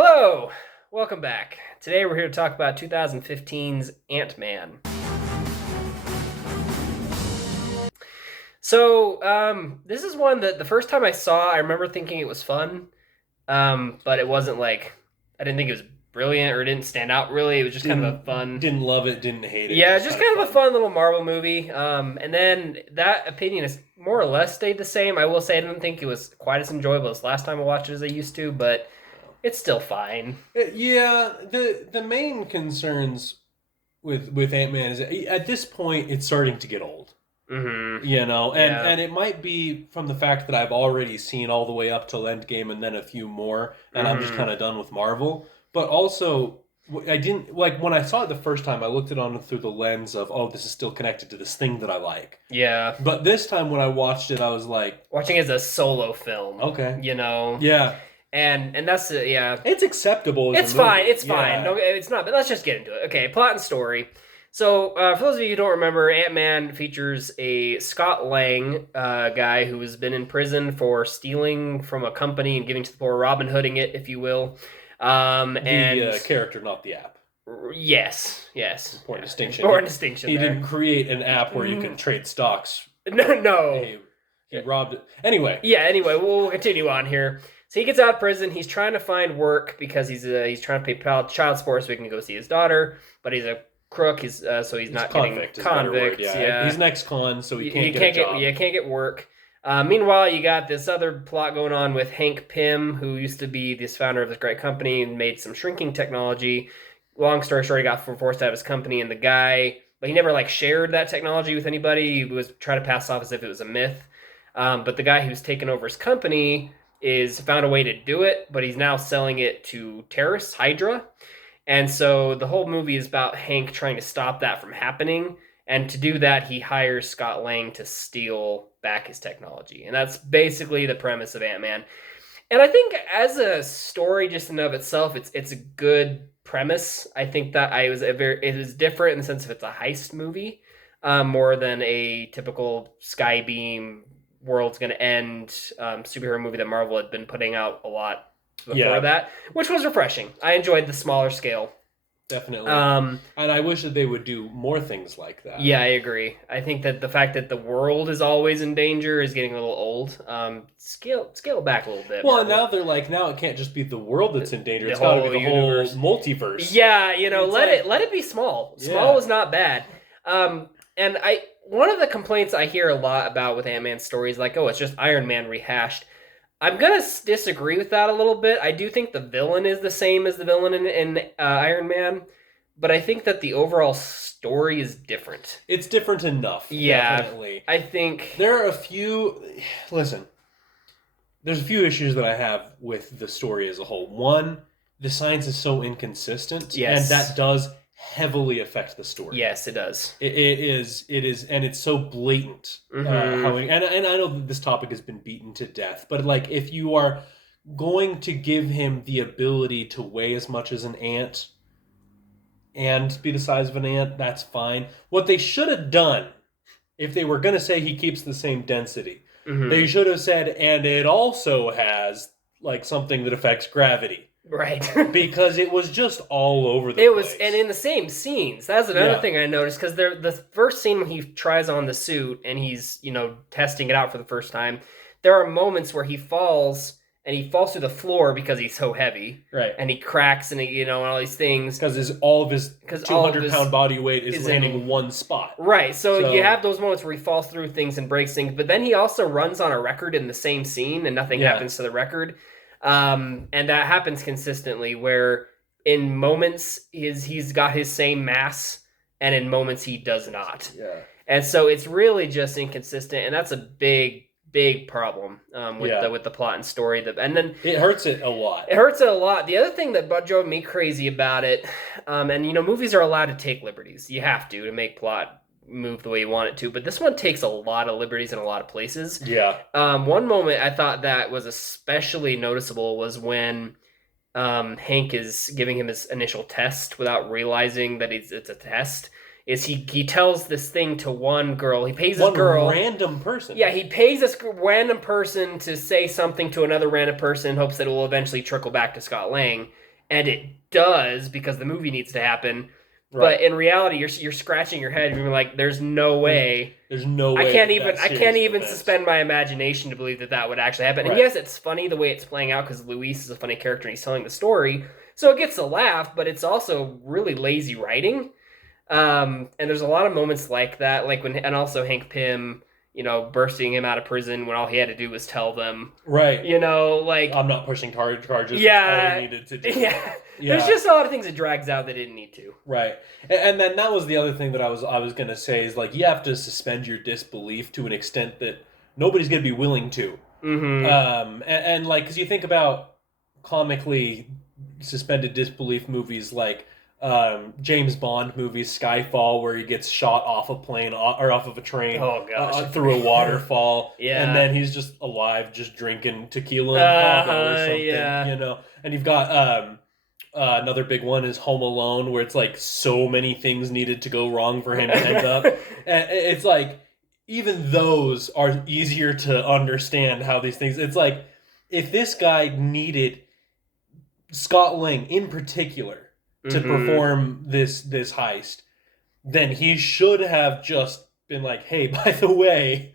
Hello, welcome back. Today we're here to talk about 2015's Ant-Man. This is one that the first time I saw, I remember thinking it was fun, but it wasn't like I didn't think it was brilliant or it didn't stand out really. It was just kind of a fun. Didn't love it, didn't hate it. Yeah, It it's was just kind of a fun. fun little Marvel movie. And then that opinion is more or less stayed the same. I will say I didn't think it was quite as enjoyable as last time I watched it as I used to, but it's still fine. Yeah, the main concerns with Ant-Man is at this point it's starting to get old. Mm-hmm. And Yeah. and it might be from the fact that I've already seen all the way up till Endgame and then a few more, and I'm just Mm-hmm. kind of done with Marvel. But also, I didn't like when I saw it the first time. I looked at it on through the lens of, oh, this is still connected to this thing that I like. Yeah. But this time when I watched it, I was like, Watching it as a solo film. okay, You know? yeah, And that's yeah. it's acceptable. As It's a movie. fine. It's Yeah. fine. No, it's not. But let's just get into it. Okay, plot and story. So, for those of you who don't remember, Ant-Man features a Scott Lang guy who has been in prison for stealing from a company and giving to the poor, Robin Hooding it, if you will. The character, not the app. Yes. Important distinction. Important distinction. He there. didn't create an app where you can trade stocks. No. He robbed it. Anyway. Yeah. Anyway, we'll continue on here. So he gets out of prison. He's trying to find work because he's trying to pay child support so he can go see his daughter. But he's a crook. He's not convict, getting convict. Yeah. He's an ex-con, so he can't get a job. can't get work. Meanwhile, you got this other plot going on with Hank Pym, who used to be this founder of this great company and made some shrinking technology. Long story short, he got forced out of his company, and the guy, but he never like shared that technology with anybody. He was trying to pass off as if it was a myth. But the guy who's taken over his company is found a way to do it, but he's now selling it to terrorists, Hydra. And so the whole movie is about Hank trying to stop that from happening. And to do that, he hires Scott Lang to steal back his technology. And that's basically the premise of Ant-Man. And I think as a story just in and of itself, it's a good premise. I think that it was different in the sense of it's a heist movie, more than a typical Skybeam world's going to end superhero movie that Marvel had been putting out a lot before that, which was refreshing. I enjoyed the smaller scale. Definitely. And I wish that they would do more things like that. Yeah, I agree. I think that the fact that the world is always in danger is getting a little old. Scale it back a little bit. Well, Marvel. now they're like, now it can't just be the world that's in danger. The It's got to whole be the universe. whole multiverse. Yeah, It's let it be small. Small is not bad. And one of the complaints I hear a lot about with Ant-Man stories, like, oh, it's just Iron Man rehashed. I'm gonna disagree with that a little bit. I do think the villain is the same as the villain in Iron Man, but I think that the overall story is different. It's different enough. Yeah, definitely. I think There are a few. Listen, there's a few issues that I have with the story as a whole. One, the science is so inconsistent, Yes. and that does heavily affect the story. yes, it does. It is, and it's so blatant. Mhm. And I know that this topic has been beaten to death, but like if you are going to give him the ability to weigh as much as an ant and be the size of an ant, that's fine. What they should have done, if they were going to say he keeps the same density, Mhm. they should have said, and it also has like something that affects gravity. Right. Because it was just all over the place. It was, and in the same scenes. That's another Yeah. thing I noticed because the first scene when he tries on the suit and he's testing it out for the first time, there are moments where he falls and he falls through the floor because he's so heavy, right. and he cracks and all these things. Because all of his 200-pound body weight is landing in in one spot. Right, so you have those moments where he falls through things and breaks things, but then he also runs on a record in the same scene and nothing happens to the record. And that happens consistently where in moments he's got his same mass and in moments he does not. Yeah. And so it's really just inconsistent, and that's a big problem with the plot and story. And then it hurts it a lot. It hurts it a lot. The other thing that drove me crazy about it, and movies are allowed to take liberties. You have to make plot move the way you want it to, but this one takes a lot of liberties in a lot of places. Yeah. One moment I thought that was especially noticeable was when Hank is giving him his initial test without realizing that it's a test. Is he tells this thing to one girl. He pays this girl. One random person. Yeah, he pays this random person to say something to another random person in hopes that it will eventually trickle back to Scott Lang. and it does because the movie needs to happen. Right. But in reality, you're scratching your head and you're like, "There's no way." There's no I way can't that even that I series can't even event. suspend my imagination to believe that that would actually happen. And Right. yes, it's funny the way it's playing out because Luis is a funny character and he's telling the story, so it gets a laugh. But it's also really lazy writing. And there's a lot of moments like that, like when, and also Hank Pym, bursting him out of prison when all he had to do was tell them, Right. like, I'm not pushing charges. Yeah. That's all he needed to do. yeah, Yeah. there's just a lot of things it drags out that didn't need to. Right. And then that was the other thing that I was gonna say is like you have to suspend your disbelief to an extent that nobody's gonna be willing to. Mm-hmm. And like because you think about comically suspended disbelief movies like James Bond movies, Skyfall, where he gets shot off a plane or off of a train through a waterfall, Yeah. and then he's just alive, just drinking tequila and Cabo or something, Yeah. And you've got another big one is Home Alone, where it's like so many things needed to go wrong for him to end up. And it's like even those are easier to understand how these things. It's like if this guy needed Scott Lang in particular to perform this heist, then he should have just been like, "Hey, by the way."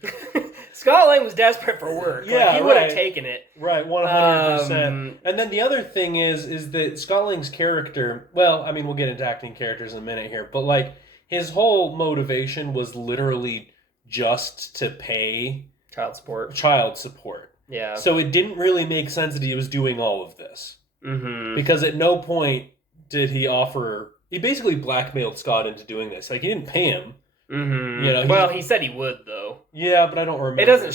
Scott Lang was desperate for work. Yeah, he would have right. taken it. Right, 100%. And then the other thing is that Scott Lang's character, well, I mean, we'll get into acting characters in a minute here, but like his whole motivation was literally just to pay Child support. Yeah. So it didn't really make sense that he was doing all of this. Mm-hmm. Because at no point did he offer... He basically blackmailed Scott into doing this. Like, he didn't pay him. Mm-hmm. He said he would, though. Yeah, but I don't remember. It doesn't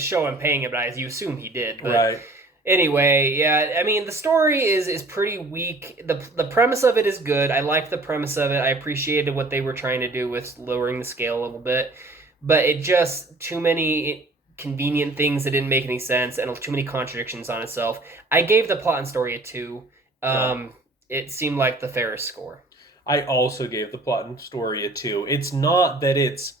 show him paying him, but you assume he did. But right. Anyway, yeah, I mean, the story is pretty weak. The premise of it is good. I liked the premise of it. I appreciated what they were trying to do with lowering the scale a little bit. But it just, too many convenient things that didn't make any sense and too many contradictions on itself. I gave the plot and story a 2. It seemed like the fairest score. I also gave the plot and story a 2. It's not that it's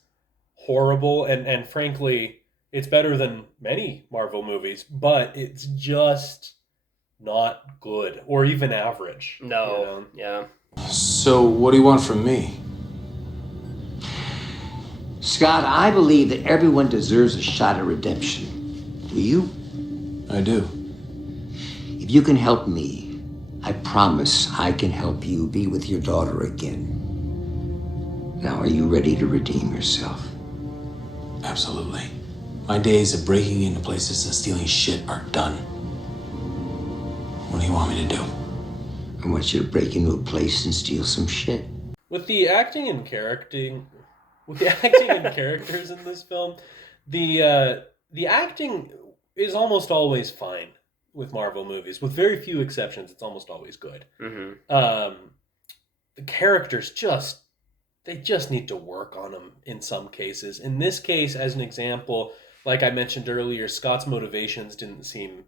horrible, and frankly, it's better than many Marvel movies, but it's just not good or even average. No, yeah. So, what do you want from me? Scott, I believe that everyone deserves a shot at redemption. Do you? I do. If you can help me, I promise I can help you be with your daughter again. Now, are you ready to redeem yourself? Absolutely. My days of breaking into places and stealing shit are done. What do you want me to do? I want you to break into a place and steal some shit. With the acting and characters in this film, the acting is almost always fine with Marvel movies. With very few exceptions, it's almost always good. Mm-hmm. The characters just need to work on them in some cases. In this case, as an example, like I mentioned earlier, Scott's motivations didn't seem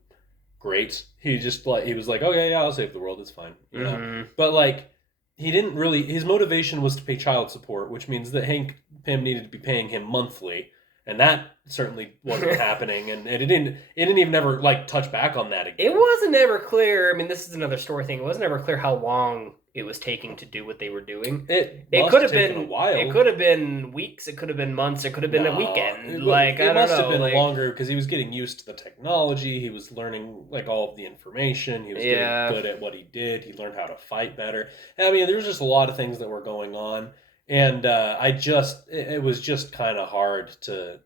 great. He was like, okay, yeah, I'll save the world, it's fine. You know? But like, he didn't really, his motivation was to pay child support, which means that Hank Pym needed to be paying him monthly. And that certainly wasn't happening, and it didn't even ever like touch back on that again. It wasn't ever clear. I mean, this is another story thing. It wasn't ever clear how long it was taking to do what they were doing. It could have been been a while. It could have been weeks. It could have been months. It could have been a weekend. It must must have been longer because he was getting used to the technology. He was learning like all of the information. He was getting good at what he did. He learned how to fight better. I mean, there was just a lot of things that were going on, and it was just kind of hard to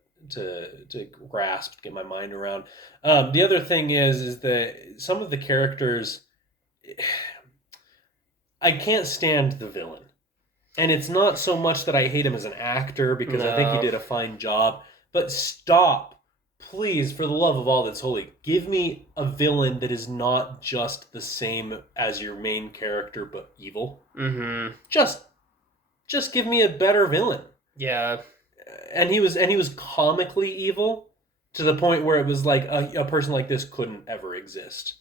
grasp, get my mind around. The other thing is that some of the characters, I can't stand the villain. And it's not so much that I hate him as an actor, because I think he did a fine job, but stop, please, for the love of all that's holy, give me a villain that is not just the same as your main character, but evil. Mm-hmm. Just give me a better villain. Yeah. And he was comically evil to the point where it was like a person like this couldn't ever exist.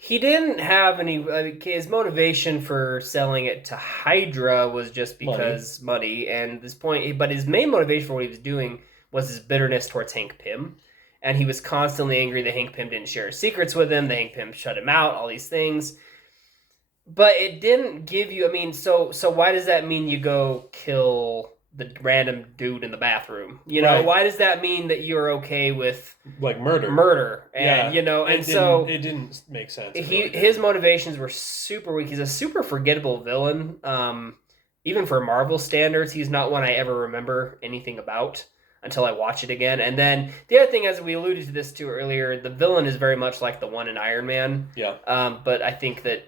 He didn't have any. His motivation for selling it to Hydra was just because money. And this point, but his main motivation for what he was doing was his bitterness towards Hank Pym, and he was constantly angry that Hank Pym didn't share his secrets with him. That Hank Pym shut him out. All these things. But it didn't give you. I mean, so why does that mean you go kill the random dude in the bathroom? You know, Right. why does that mean that you're okay with Like murder. murder? And Yeah. you know, It and so it didn't make sense. It he really his didn't. motivations were super weak. He's a super forgettable villain. Even for Marvel standards, he's not one I ever remember anything about until I watch it again. And then the other thing, as we alluded to this too earlier, the villain is very much like the one in Iron Man. Yeah. But I think that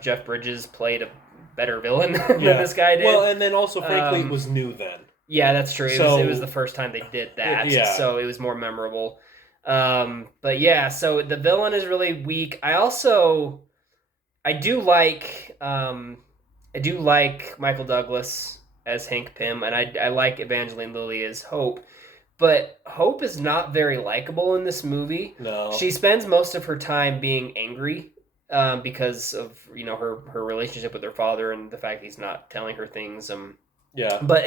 Jeff Bridges played a better villain than this guy did. Well, and then also, frankly, it was new then. Yeah, that's true. So- it was the first time they did that, Yeah. so it was more memorable. But yeah, so the villain is really weak. I do like Michael Douglas as Hank Pym, and I like Evangeline Lilly as Hope. But Hope is not very likable in this movie. No. She spends most of her time being angry because of her relationship with her father and the fact he's not telling her things. Yeah. But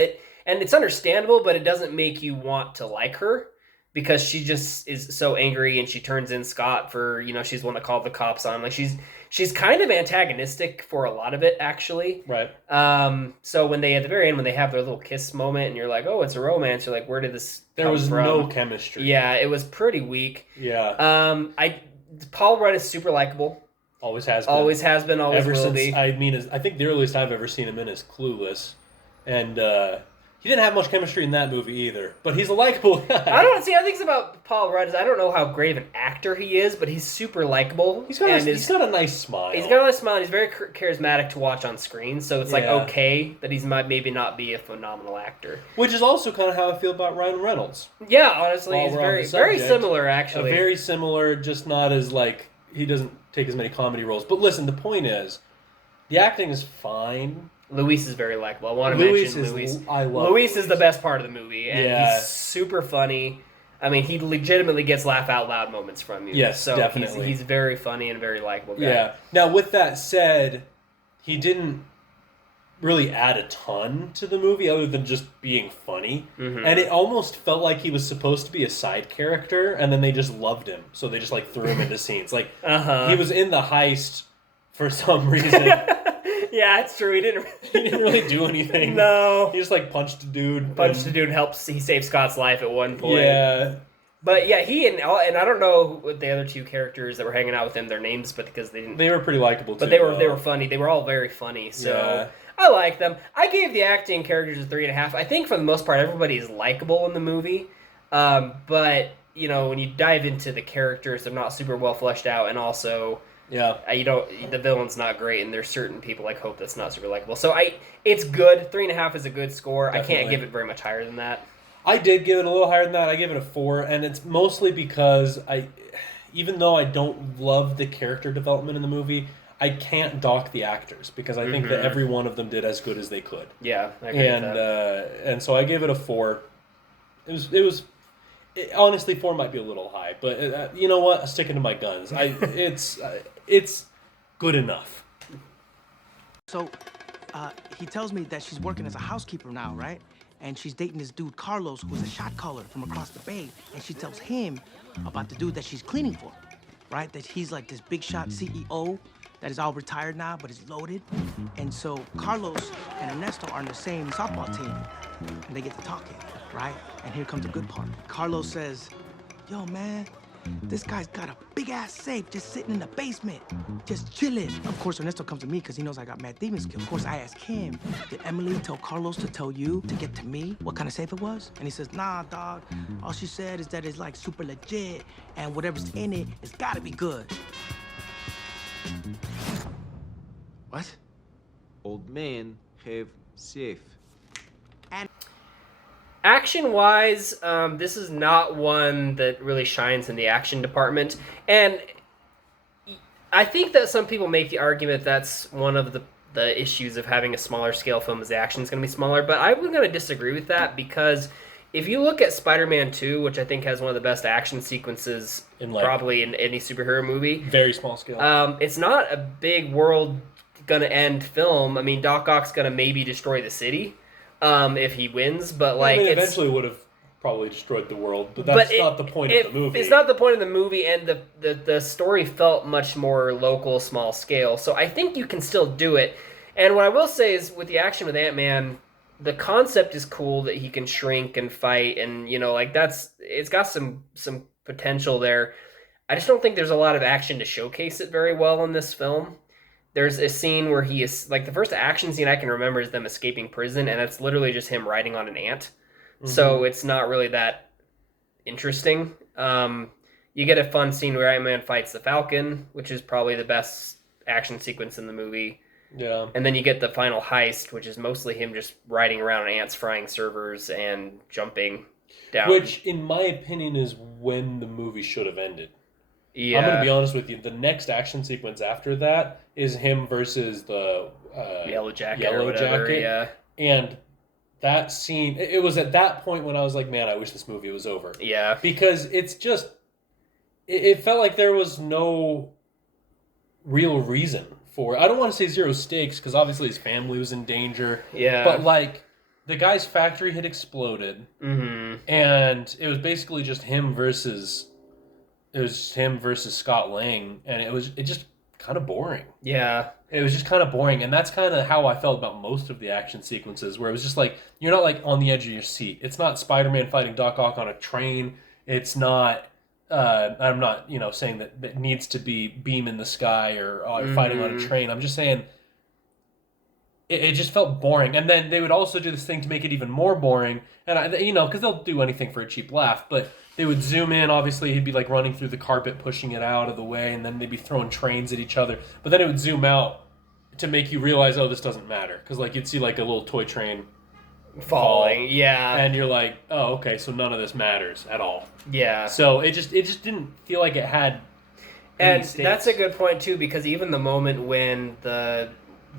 it's understandable, but it doesn't make you want to like her because she just is so angry and she turns in Scott for she's the one that called the cops on. Like she's kind of antagonistic for a lot of it actually. Right. So when they at the very end when they have their little kiss moment and you're like, oh, it's a romance. You're like, where did this? There come was from? no chemistry. Yeah, it was pretty weak. Yeah. Paul Rudd is super likable. Always has been. Always has been. Always Ever will since, be. I think the earliest I've ever seen him in is Clueless. And he didn't have much chemistry in that movie either. But he's a likable guy. I think it's about Paul Rudd is I don't know how great of an actor he is, but he's super likable. He's got a nice smile. He's got a nice smile. And he's very charismatic to watch on screen, so it's like Yeah. okay that he's might maybe not be a phenomenal actor. Which is also kind of how I feel about Ryan Reynolds. Yeah, honestly, While he's we're on very the very subject, similar actually. Very similar, just not as he doesn't take as many comedy roles. But listen, the point is, the acting is fine. Luis is very likable. I want to Luis mention is- Luis. I love Luis is the best part of the movie, and Yeah. he's super funny. I mean, he legitimately gets laugh out loud moments from you. Yes, so definitely. He's very funny and very likable guy. Yeah. Now, with that said, he didn't really add a ton to the movie other than just being funny. Mhm. And it almost felt like he was supposed to be a side character, and then they just loved him. So they just threw him into scenes. He was in the heist for some reason. Yeah, it's true. He didn't really do anything. No. He just punched a dude. Punched the dude and he saves Scott's life at one point. Yeah. But yeah, he and I don't know what the other two characters that were hanging out with him, their names, but because they didn't. They were pretty likable too. But they were funny. They were all very funny. So Yeah. I like them. I gave the acting characters a 3.5. I think for the most part everybody is likable in the movie. But when you dive into the characters, they're not super well fleshed out, and also. Yeah. The villain's not great, and there's certain people like Hope that's not super likable. So it's good. 3.5 is a good score. Definitely. I can't give it very much higher than that. I did give it a little higher than that. I gave it a 4, and it's mostly because even though I don't love the character development in the movie, I can't dock the actors because I think that every one of them did as good as they could. Yeah, I agree with that. And so I gave it a 4. Honestly, 4 might be a little high, but you know what? I'm sticking to my guns. It's good enough. So, he tells me that she's working as a housekeeper now, right? And she's dating this dude, Carlos, who's a shot caller from across the bay. And she tells him about the dude that she's cleaning for, right? That he's like this big shot CEO that is all retired now, but is loaded. And so Carlos and Ernesto are on the same softball team. And they get to talking, right? And here comes the good part. Carlos says, yo, man, this guy's got a big-ass safe just sitting in the basement, just chilling. Of course, Ernesto comes to me because he knows I got mad thieving skills. Of course, I ask him, did Emily tell Carlos to tell you to get to me what kind of safe it was? And he says, nah, dog. All she said is that it's super legit, and whatever's in it, it's gotta be good. What? Old man have safe. Action-wise, this is not one that really shines in the action department. And I think that some people make the argument that's one of the issues of having a smaller scale film is the action is going to be smaller. But I'm going to disagree with that because if you look at Spider-Man 2, which I think has one of the best action sequences probably in any superhero movie. Very small scale. It's not a big world going to end film. I mean, Doc Ock's going to maybe destroy the city. If he wins, but eventually would have probably destroyed the world, but that's not the point of the movie. It's not the point of the movie, and the story felt much more local, small scale. So I think you can still do it. And what I will say is, with the action with Ant-Man, the concept is cool that he can shrink and fight, and it's got some potential there. I just don't think there's a lot of action to showcase it very well in this film. There's a scene where he is the first action scene I can remember is them escaping prison, and that's literally just him riding on an ant. So it's not really that interesting. You get a fun scene where Ant-Man fights the Falcon, which is probably the best action sequence in the movie. Yeah. And then you get the final heist, which is mostly him just riding around on ants, frying servers, and jumping down. Which, in my opinion, is when the movie should have ended. Yeah. I'm going to be honest with you. The next action sequence after that is him versus the Yellow Jacket or whatever. Yeah. And that scene, it was at that point when I was like, man, I wish this movie was over. Yeah. Because it's just, it felt like there was no real reason for it. I don't want to say zero stakes, because obviously his family was in danger. Yeah. But the guy's factory had exploded. Mm-hmm. And it was basically just him versus Scott Lang. And it just kind of boring. Yeah. It was just kind of boring, and that's kind of how I felt about most of the action sequences, where it was just like, you're not on the edge of your seat. It's not Spider-Man fighting Doc Ock on a train. It's not, I'm not, saying that it needs to be beam in the sky or fighting on a train. I'm just saying it just felt boring. And then they would also do this thing to make it even more boring, and because they'll do anything for a cheap laugh, but they would zoom in. Obviously, he'd be running through the carpet, pushing it out of the way, and then they'd be throwing trains at each other. But then it would zoom out to make you realize, oh, this doesn't matter. Because you'd see a little toy train falling, yeah. And you're like, oh, okay, so none of this matters at all. Yeah. So it just didn't feel like it had And that's a good point, too, because even the moment when the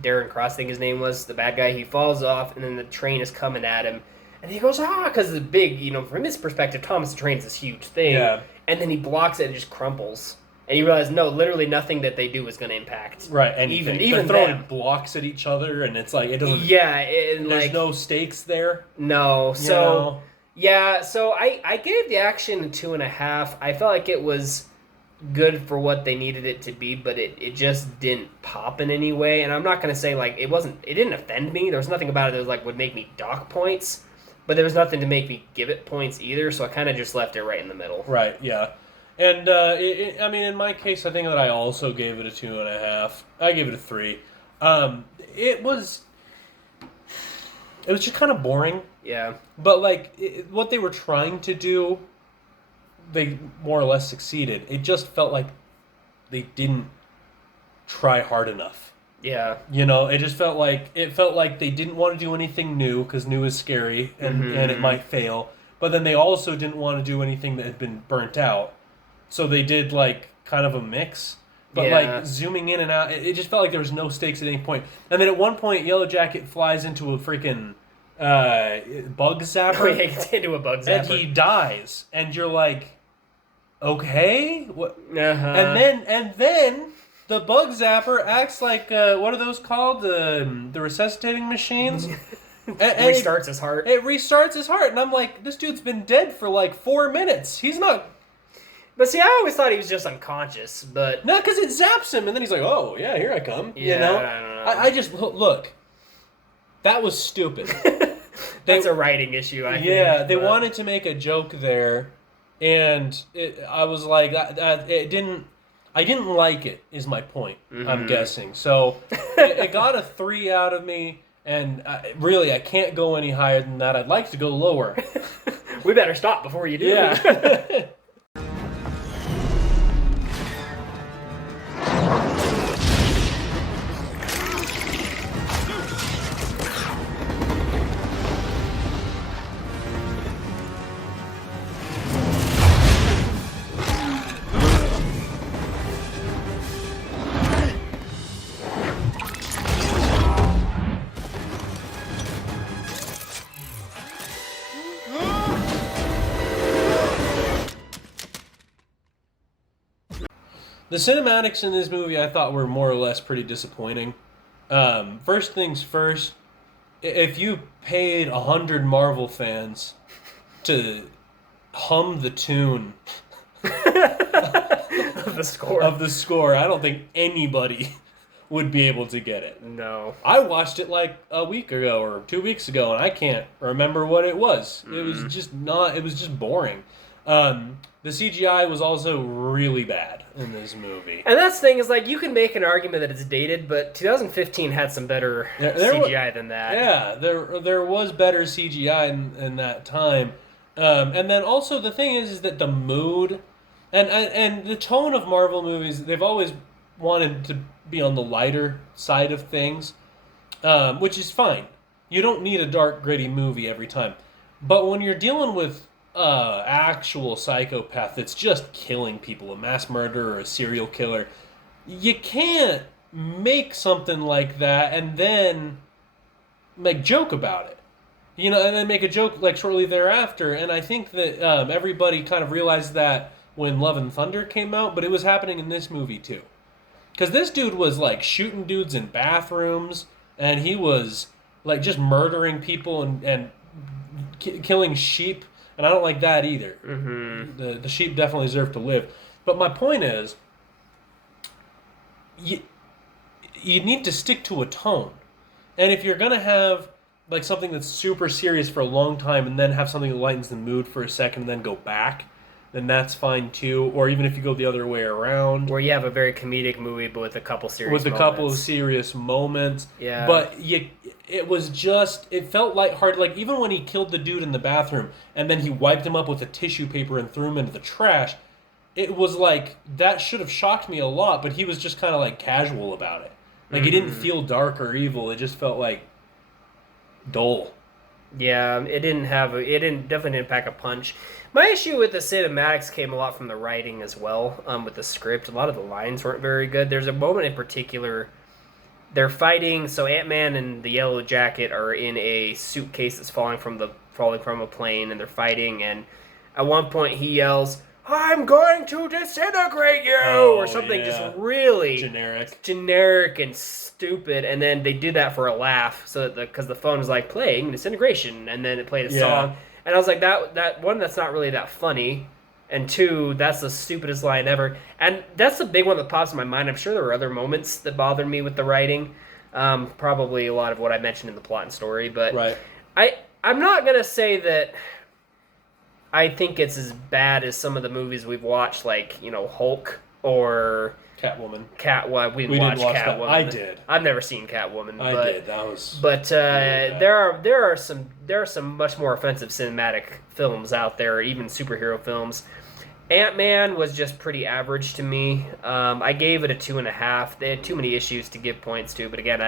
Darren Cross, I think his name was, the bad guy, he falls off, and then the train is coming at him, and he goes, because the big, from his perspective, Thomas the Train's this huge thing. Yeah. And then he blocks it and just crumples. And you realize, no, literally nothing that they do is going to impact. Right, and even throwing them. blocks at each other, and it's it doesn't... Yeah, and there's no stakes there. No, so... Yeah, so I gave the action a 2.5. I felt like it was good for what they needed it to be, but it just didn't pop in any way. And I'm not going to say, it didn't offend me. There was nothing about it that would make me dock points. But there was nothing to make me give it points either, so I kind of just left it right in the middle. Right, yeah. And, in my case, I think that I also gave it a 2.5. I gave it a 3. It was just kind of boring. Yeah. But, what they were trying to do, they more or less succeeded. It just felt like they didn't try hard enough. Yeah. It just felt like they didn't want to do anything new, because new is scary and it might fail. But then they also didn't want to do anything that had been burnt out. So they did kind of a mix. But zooming in and out, it just felt like there was no stakes at any point. And then at one point, Yellow Jacket flies into a freaking bug zapper. Oh, yeah, he gets into a bug zapper. And he dies. And you're like, okay? What? Uh-huh. And then the bug zapper acts like, what are those called? The resuscitating machines? and restarts his heart. It restarts his heart. And I'm like, this dude's been dead for 4 minutes. He's not... But see, I always thought he was just unconscious, but... No, because it zaps him, and then he's like, oh, yeah, here I come. Yeah, I don't know. I just... Look, that was stupid. That's a writing issue, I think. Yeah, they wanted to make a joke there, and I was like, it didn't... I didn't like it, is my point, I'm guessing. So, it got a 3 out of me, and really, I can't go any higher than that. I'd like to go lower. We better stop before you do. Yeah. The cinematics in this movie I thought were more or less pretty disappointing. First things first, if you paid 100 Marvel fans to hum the tune The score. of the score, I don't think anybody would be able to get it. No. I watched it like a week ago or 2 weeks ago, and I can't remember what it was. It was just not. It was just boring. The CGI was also really bad in this movie. And that's the thing is, like, you can make an argument that it's dated, but 2015 had some better There CGI than that. Yeah, there was better CGI in that time. And then also the thing is that the mood and the tone of Marvel movies, they've always wanted to be on the lighter side of things, which is fine. You don't need a dark, gritty movie every time. But when you're dealing with actual psychopath that's just killing people, a mass murderer or a serial killer, you can't make something like that and then make joke about it. You know, and then make a joke like shortly thereafter. And I think that everybody kind of realized that when Love and Thunder came out, but it was happening in this movie too. Because this dude was like shooting dudes in bathrooms, and he was like just murdering people and killing sheep. And I don't like that either. Mm-hmm. The sheep definitely deserve to live. But my point is, you need to stick to a tone. And if you're going to have like something that's super serious for a long time and then have something that lightens the mood for a second and then go back, then that's fine too. Or even if you go the other way around. Where you have a very comedic movie, but with a couple serious With a couple of serious moments. Yeah. But it was just, it felt lighthearted. Like, even when he killed the dude in the bathroom and then he wiped him up with a tissue paper and threw him into the trash, it was like, that should have shocked me a lot, but he was just kind of like casual about it. Like, He didn't feel dark or evil. It just felt like dull. Yeah, it definitely didn't pack a punch. My issue with the cinematics came a lot from the writing as well, with the script. A lot of the lines weren't very good. There's a moment in particular, they're fighting, so Ant-Man and the Yellow Jacket are in a suitcase that's falling from a plane, and they're fighting, and at one point he yells, "I'm going to disintegrate you!" or something just really generic and stupid, and then they did that for a laugh, so that because the phone was like playing disintegration, and then it played a song, and I was like, that one, that's not really that funny, and two, that's the stupidest line ever, and that's the big one that pops in my mind. I'm sure there were other moments that bothered me with the writing, probably a lot of what I mentioned in the plot and story, but right. I'm not gonna say that I think it's as bad as some of the movies we've watched, like, you know, Hulk or Catwoman. We didn't watch Catwoman. I did. I've never seen Catwoman. I did. That was. But there are some much more offensive cinematic films out there, even superhero films. Ant-Man was just pretty average to me. I gave it a 2.5. They had too many issues to give points to, but again,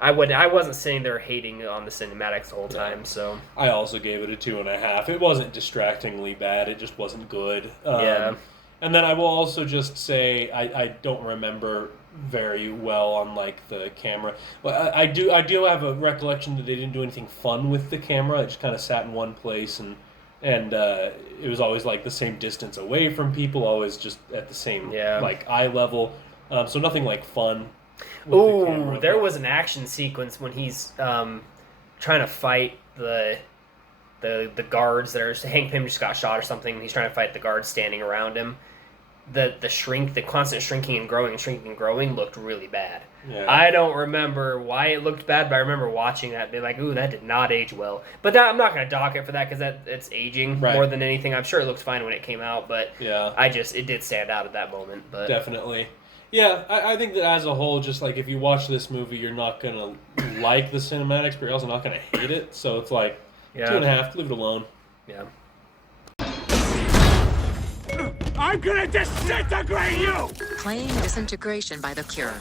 I wasn't sitting there hating on the cinematics the whole time. So I also gave it a 2.5. It wasn't distractingly bad. It just wasn't good. Yeah. And then I will also just say I don't remember very well on like the camera. But I do have a recollection that they didn't do anything fun with the camera. It just kind of sat in one place and it was always like the same distance away from people, always just at the same like eye level. So nothing like fun. Oh, there was an action sequence when he's trying to fight the guards that are. Hank Pym just got shot or something. He's trying to fight the guards standing around him. The constant shrinking and growing looked really bad. Yeah. I don't remember why it looked bad, but I remember watching that and being like, ooh, that did not age well. But I'm not going to dock it for that because it's aging more than anything. I'm sure it looked fine when it came out, but it did stand out at that moment. But definitely. Yeah, I think that as a whole, just like if you watch this movie, you're not going to like the cinematics, but you're also not going to hate it. So it's like 2.5, leave it alone. Yeah. I'm gonna disintegrate you! Playing Disintegration by The Cure.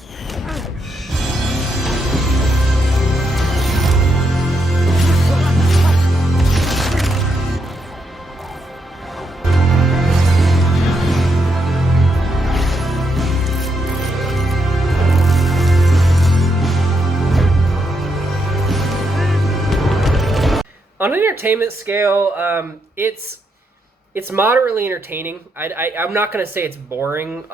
On an entertainment scale, it's moderately entertaining. I'm not going to say it's boring.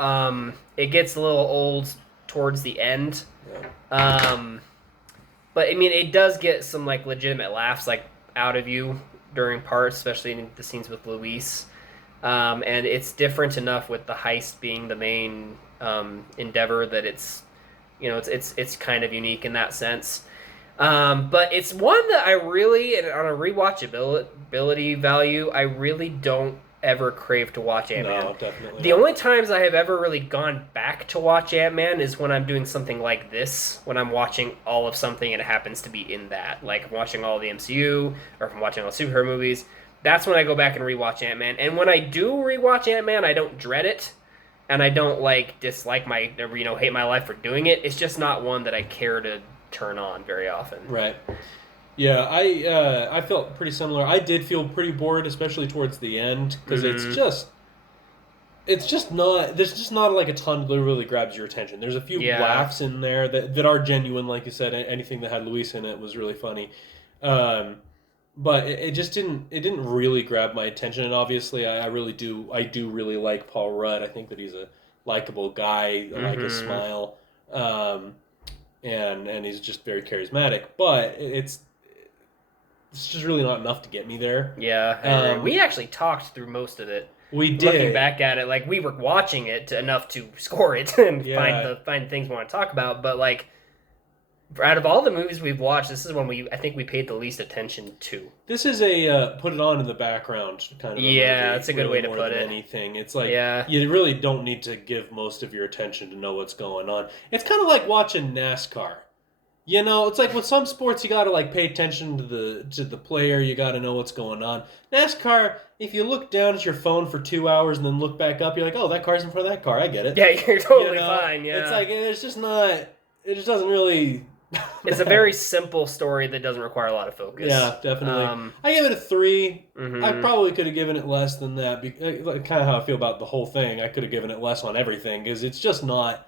It gets a little old towards the end. Yeah. But I mean, it does get some like legitimate laughs like out of you during parts, especially in the scenes with Luis. And it's different enough with the heist being the main endeavor that it's kind of unique in that sense. But it's one that I really, and on a rewatchability value, I really don't ever crave to watch Ant-Man. No, definitely The not. only times I have ever really gone back to watch Ant-Man is when I'm doing something like this, when I'm watching all of something and it happens to be in that. Like I'm watching all the MCU, or if I'm watching all the superhero movies. That's when I go back and rewatch Ant-Man. And when I do rewatch Ant-Man, I don't dread it. And I don't dislike hate my life for doing it. It's just not one that I care to turn on very often. Right. Yeah, I felt pretty similar. I did feel pretty bored, especially towards the end, because it's just not. There's just not like a ton that really grabs your attention. There's a few laughs in there that are genuine, like you said. Anything that had Luis in it was really funny, but it just didn't. It didn't really grab my attention. And obviously, I do really like Paul Rudd. I think that he's a likable guy. I like his smile, and he's just very charismatic. But it's just really not enough to get me there. Yeah, I agree. We actually talked through most of it. We did. Looking back at it, we were watching it enough to score it and find things we want to talk about. But out of all the movies we've watched, this is one I think we paid the least attention to. This is a put it on in the background kind of. Yeah, that's a good way to put it. Anything, it's you really don't need to give most of your attention to know what's going on. It's kind of like watching NASCAR. It's like with some sports you gotta pay attention to the player. You gotta know what's going on. NASCAR, if you look down at your phone for 2 hours and then look back up, you're like, oh, that car's in front of that car. I get it. Yeah, you're totally fine. Yeah, it's it's just not. It just doesn't really. It's a very simple story that doesn't require a lot of focus. Yeah, definitely. I give it a 3. I probably could have given it less than that. Kind of how I feel about the whole thing. I could have given it less on everything because it's just not.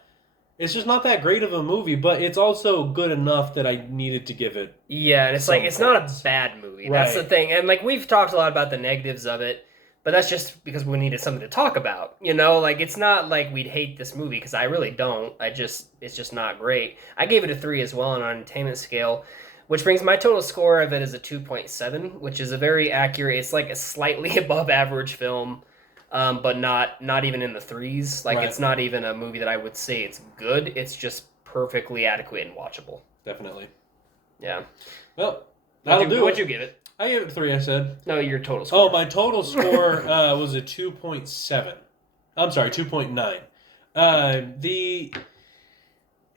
It's just not that great of a movie, but it's also good enough that I needed to give it. Yeah, and it's not a bad movie. Right. That's the thing. And we've talked a lot about the negatives of it, but that's just because we needed something to talk about. It's not like we'd hate this movie because I really don't. It's just not great. I gave it a 3 as well on an entertainment scale, which brings my total score of it as a 2.7, which is a very accurate. It's a slightly above average film. But not even in the 3s. It's not even a movie that I would say it's good. It's just perfectly adequate and watchable. Definitely. Yeah. Well, that'll do it. What'd you give it? I gave it 3, I said. No, your total score. Oh, my total score was a 2.7. I'm sorry, 2.9.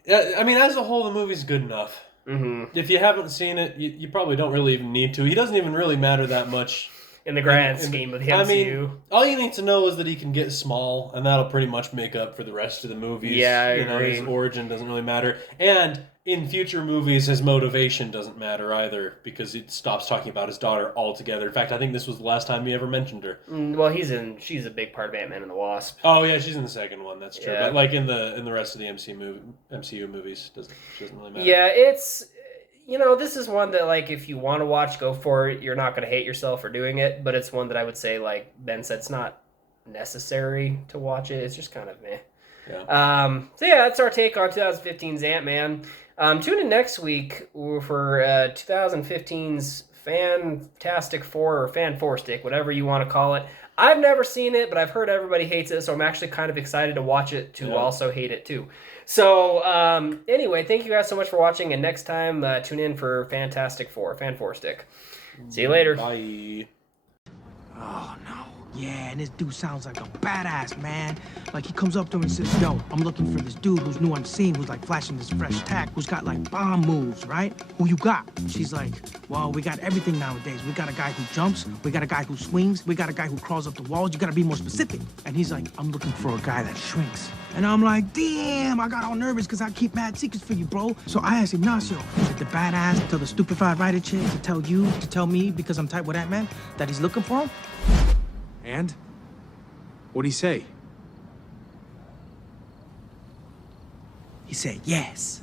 As a whole, the movie's good enough. Mm-hmm. If you haven't seen it, you probably don't really even need to. He doesn't even really matter that much. In the grand scheme of the MCU. All you need to know is that he can get small, and that'll pretty much make up for the rest of the movies. Yeah, I agree. His origin doesn't really matter. And in future movies, his motivation doesn't matter either, because it stops talking about his daughter altogether. In fact, I think this was the last time he ever mentioned her. Well, she's a big part of Ant-Man and the Wasp. Oh, yeah, she's in the second one, that's true. Yeah. But in the rest of the MCU movies, doesn't really matter. Yeah, it's... this is one that, if you want to watch, go for it. You're not going to hate yourself for doing it, but it's one that I would say, Ben said, it's not necessary to watch it. It's just kind of meh. Yeah. So, yeah, that's our take on 2015's Ant-Man. Tune in next week for 2015's Fantastic Four or Fan Four Stick, whatever you want to call it. I've never seen it, but I've heard everybody hates it, so I'm actually kind of excited to watch it to also hate it too. So, anyway, thank you guys so much for watching, and next time, tune in for Fantastic Four, Fan Four Stick. See you later. Bye. Oh, no. Yeah, and this dude sounds like a badass, man. He comes up to him and says, yo, I'm looking for this dude who's new on the scene, who's, flashing this fresh tack, who's got, bomb moves, right? Who you got? She's like, well, we got everything nowadays. We got a guy who jumps. We got a guy who swings. We got a guy who crawls up the walls. You gotta be more specific. And he's like, I'm looking for a guy that shrinks. And I'm like, damn, I got all nervous because I keep mad secrets for you, bro. So I asked Ignacio, is it the badass, tell the stupefied writer chick to tell me, because I'm tight with that man, that he's looking for him? And? What'd he say? He said yes.